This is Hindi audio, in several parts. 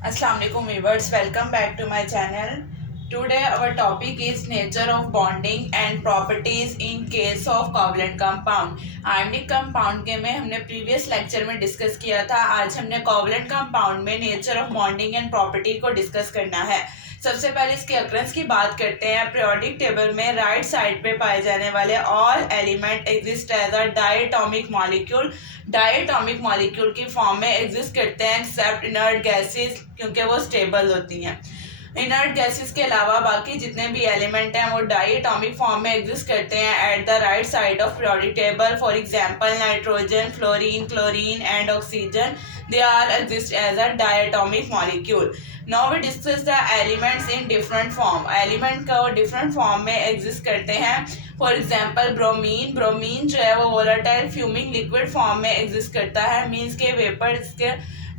Assalamualaikum viewers, welcome back to my channel. Today our topic is nature of bonding and properties in case of covalent compound. Ionic compound के में हमने प्रीवियस लेक्चर में डिस्कस किया था. आज हमने कोवलेंट कंपाउंड में nature of bonding and property को डिस्कस करना है. सबसे पहले इसके अक्रंस की बात करते हैं. पीरियोडिक टेबल में राइट साइड पे पाए जाने वाले all element exist as a diatomic molecule. Diatomic molecule की फॉर्म में एग्जिस्ट करते हैं एक्सेप्ट इनर्ट गैसेस, क्योंकि वो स्टेबल होती हैं. इनर्ट गैसेस के अलावा बाकी जितने भी एलिमेंट हैं वो डायटोमिक फॉर्म में एग्जिस्ट करते हैं at the right side of periodic table. For example nitrogen, fluorine, chlorine and oxygen, they all exist as a diatomic molecule. Now we discuss the elements in different form. Element का वो डिफरेंट फॉर्म में एग्जिस्ट करते हैं. For example bromine. ब्रोमीन जो है वो वोलेटाइल फ्यूमिंग लिक्विड फॉर्म में एग्जिस्ट करता है. मीन्स के वेपर, इसके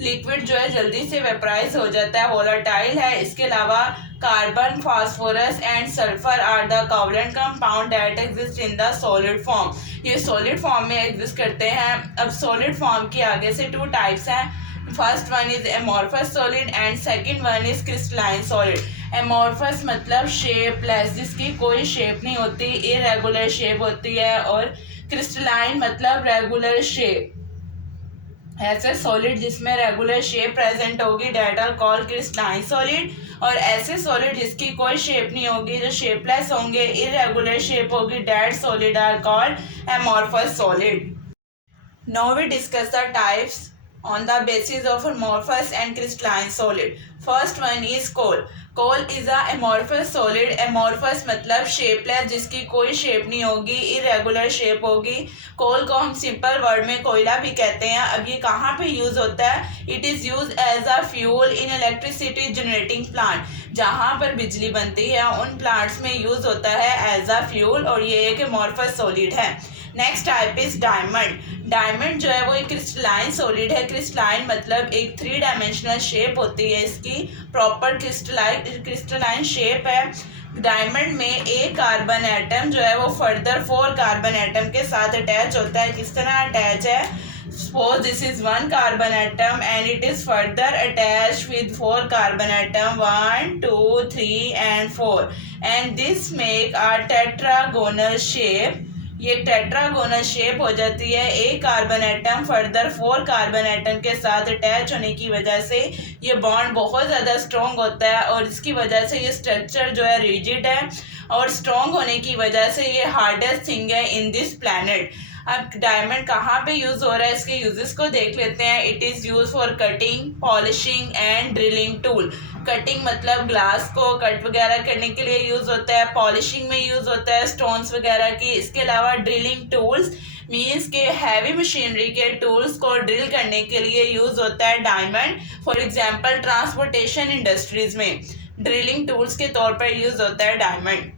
लिक्विड जो है जल्दी से वेपराइज हो जाता है, वोलेटाइल है. इसके अलावा carbon, phosphorus and sulphur are the covalent compound that exist in the solid form. ये सॉलिड फॉर्म में एग्जिस्ट करते हैं. अब सॉलिड फॉर्म के आगे से टू टाइप्स हैं. First one is amorphous solid and second one is crystalline solid. Amorphous मतलब शेपलेस, जिसकी कोई शेप नहीं होती, इरेगुलर शेप होती है. और क्रिस्टलाइन मतलब रेगुलर शेप, ऐसे सॉलिड जिसमें रेगुलर शेप प्रेजेंट होगी that are called crystalline solid. और ऐसे सॉलिड जिसकी कोई शेप नहीं होगी, जो शेपलेस होंगे, इरेगुलर शेप होगी, that solid are called amorphous solid. Now we discuss the types on the basis of amorphous and crystalline solid. First one is coal. Coal is a amorphous solid. Amorphous मतलब शेपलेस, जिसकी कोई शेप नहीं होगी, इरेगुलर शेप होगी. कोल को हम सिंपल वर्ड में कोयला भी कहते हैं. अब ये कहाँ पे यूज होता है? It is use as a fuel in electricity generating plant. जहाँ पर बिजली बनती है उन प्लांट्स में यूज होता है एज अ फ्यूल, और ये एक amorphous solid है. Next type is diamond. Diamond जो है वो एक क्रिस्टलाइन सॉलिड है. क्रिस्टलाइन मतलब एक 3 डायमेंशनल शेप होती है, इसकी प्रॉपर क्रिस्टलाइन शेप है. डायमंड में एक कार्बन एटम जो है वो फर्दर 4 कार्बन एटम के साथ अटैच होता है. किस तरह अटैच है? Suppose this is one carbon atom and it is further attached with 4 carbon atom 1, 2, 3 and 4, and this make a tetragonal shape. ये टेट्रागोनल शेप हो जाती है. एक carbon atom further 4 carbon atom के साथ अटैच होने की वजह से ये बॉन्ड बहुत ज़्यादा स्ट्रॉन्ग होता है, और इसकी वजह से ये स्ट्रक्चर जो है रिजिड है, और स्ट्रॉन्ग होने की वजह से ये हार्डेस्ट थिंग है इन दिस प्लैनेट. अब डायमंड कहाँ पे यूज़ हो रहा है, इसके यूजेस को देख लेते हैं. It is use for cutting, polishing and drilling tool. Cutting मतलब ग्लास को कट वगैरह करने के लिए यूज़ होता है. पॉलिशिंग में यूज़ होता है स्टोन्स वगैरह की. इसके अलावा ड्रिलिंग टूल्स मीन्स के हैवी मशीनरी के टूल्स को ड्रिल करने के लिए यूज़ होता है diamond. For example transportation industries में ड्रिलिंग टूल्स के तौर पर यूज़ होता है diamond.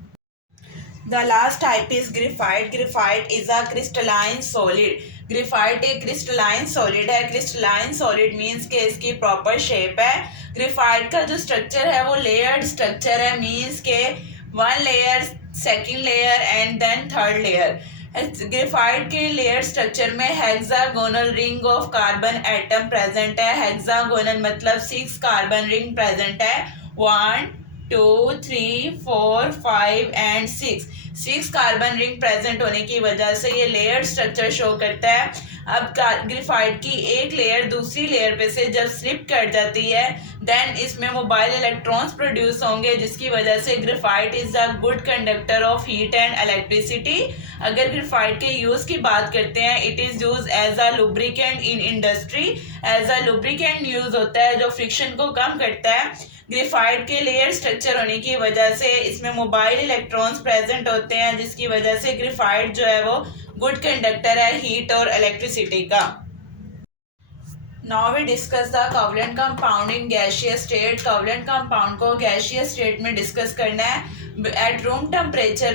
The last type is graphite. Graphite is a crystalline solid. Graphite एक क्रिस्टलाइन सॉलिड है. क्रिस्टलाइन सॉलिड मीन्स के इसकी प्रॉपर शेप है. ग्रेफाइट का जो स्ट्रक्चर है वो लेयर्ड स्ट्रक्चर है. मीन्स के 1 layer, second layer and then 3rd layer. Graphite के लेयर स्ट्रक्चर में hexagonal ring of carbon atom present है. हेक्सागोनल मतलब 6 कार्बन रिंग प्रेजेंट है. 1, 2, 3, 4, 5 एंड 6 कार्बन रिंग प्रेजेंट होने की वजह से ये लेयर स्ट्रक्चर शो करता है. अब ग्रेफाइट की एक लेयर दूसरी लेयर पे से जब स्लिप कर जाती है, देन इसमें मोबाइल इलेक्ट्रॉन्स प्रोड्यूस होंगे, जिसकी वजह से graphite is a good conductor of heat and electricity. अगर ग्रेफाइट के यूज़ की बात करते हैं, it is use as a lubricant in industry. As a lubricant use होता है जो फ्रिक्शन को कम करता है. ग्रेफाइट के लेयर स्ट्रक्चर होने की वजह से इसमें मोबाइल इलेक्ट्रॉन्स प्रेजेंट होते हैं, जिसकी वजह से ग्रेफाइट जो है वो गुड कंडक्टर है हीट और इलेक्ट्रिसिटी का. Now we discuss the covalent compound in gaseous state. Covalent compound को गैसियस स्टेट में डिस्कस करना है. एट रूम टेम्परेचर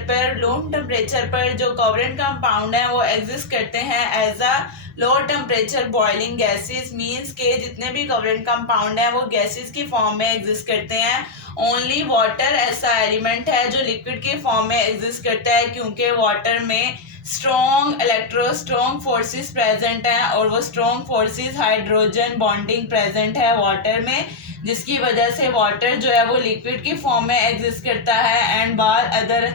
पर जो कोवलेंट कंपाउंड है वो एग्जिस्ट करते हैं as a low temperature boiling gases. Means के जितने भी कोवलेंट कंपाउंड है वो गैसेस की फॉर्म में एग्जिस्ट करते हैं. ओनली वाटर ऐसा एलिमेंट है जो लिक्विड के फॉर्म में एग्जिस्ट करता है, क्योंकि वाटर में स्ट्रॉन्ग फोर्सेस प्रेजेंट हैं, और वो strong forces hydrogen bonding present है वाटर में. जिसकी वजह से वाटर जो है वो लिक्विड की फॉर्म में एग्जिस्ट करता है and bar other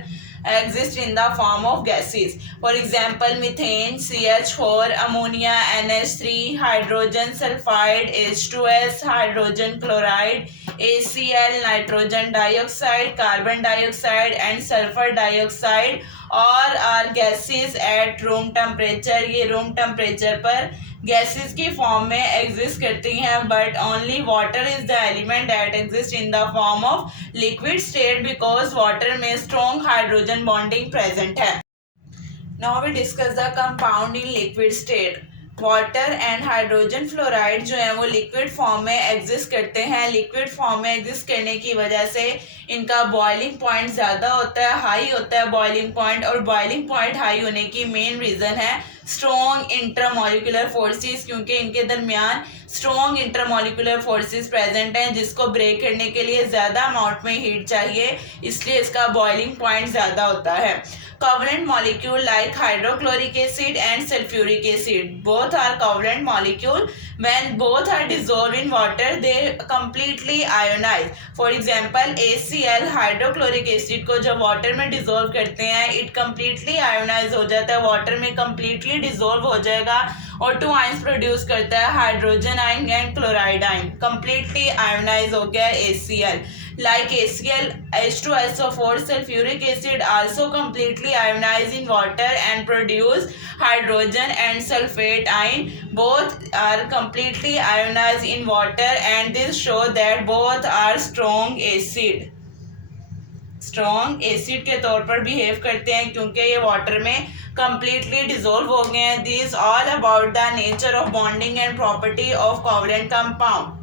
exist in the form of gases. For example, methane, CH4, ammonia, NH3, hydrogen sulfide, H2S, hydrogen chloride, HCl, nitrogen dioxide, carbon dioxide and sulfur dioxide all are gases at room temperature. ये room temperature पर गैसेस की फॉर्म में एग्जिस्ट करती हैं but only water is the element that exist in the form of liquid state because water में स्ट्रॉन्ग हाइड्रोजन बॉन्डिंग प्रेजेंट है. Now we discuss the compound in liquid state. Water and hydrogen fluoride जो है वो लिक्विड फॉर्म में एग्जिस्ट करते हैं. लिक्विड फॉर्म में एग्जिस्ट करने की वजह से इनका बॉइलिंग पॉइंट ज़्यादा होता है, हाई होता है बॉइलिंग पॉइंट. और बॉइलिंग पॉइंट हाई होने की मेन रीज़न है स्ट्रॉन्ग इंटरमॉलिक्यूलर फोर्सेस, क्योंकि इनके दरमियान स्ट्रॉन्ग इंटरमॉलिक्यूलर फोर्सेस प्रेजेंट हैं जिसको ब्रेक करने के लिए ज़्यादा अमाउंट में हीट चाहिए, इसलिए इसका बॉइलिंग पॉइंट ज़्यादा होता है. Covalent molecule like hydrochloric acid and sulfuric acid both are covalent molecule. When both are dissolved in water they completely ionize. For example, HCl hydrochloric acid को जब वाटर में डिजोल्व करते हैं इट कम्प्लीटली आयोनाइज हो जाता है, वाटर में कम्प्लीटली डिजोल्व हो जाएगा और 2 आयंस प्रोड्यूस करता है, hydrogen ion and chloride ion. Completely ionise हो गया HCl. Like HCl, H2SO4 sulfuric acid also completely ionize in water and produce hydrogen and sulfate ion. Both are completely ionized in water and this show that both are strong acid. Strong acid के तौर पर बिहेव करते हैं क्योंकि ये वाटर में completely dissolve हो गए हैं. These all about the nature of bonding and property of covalent compound.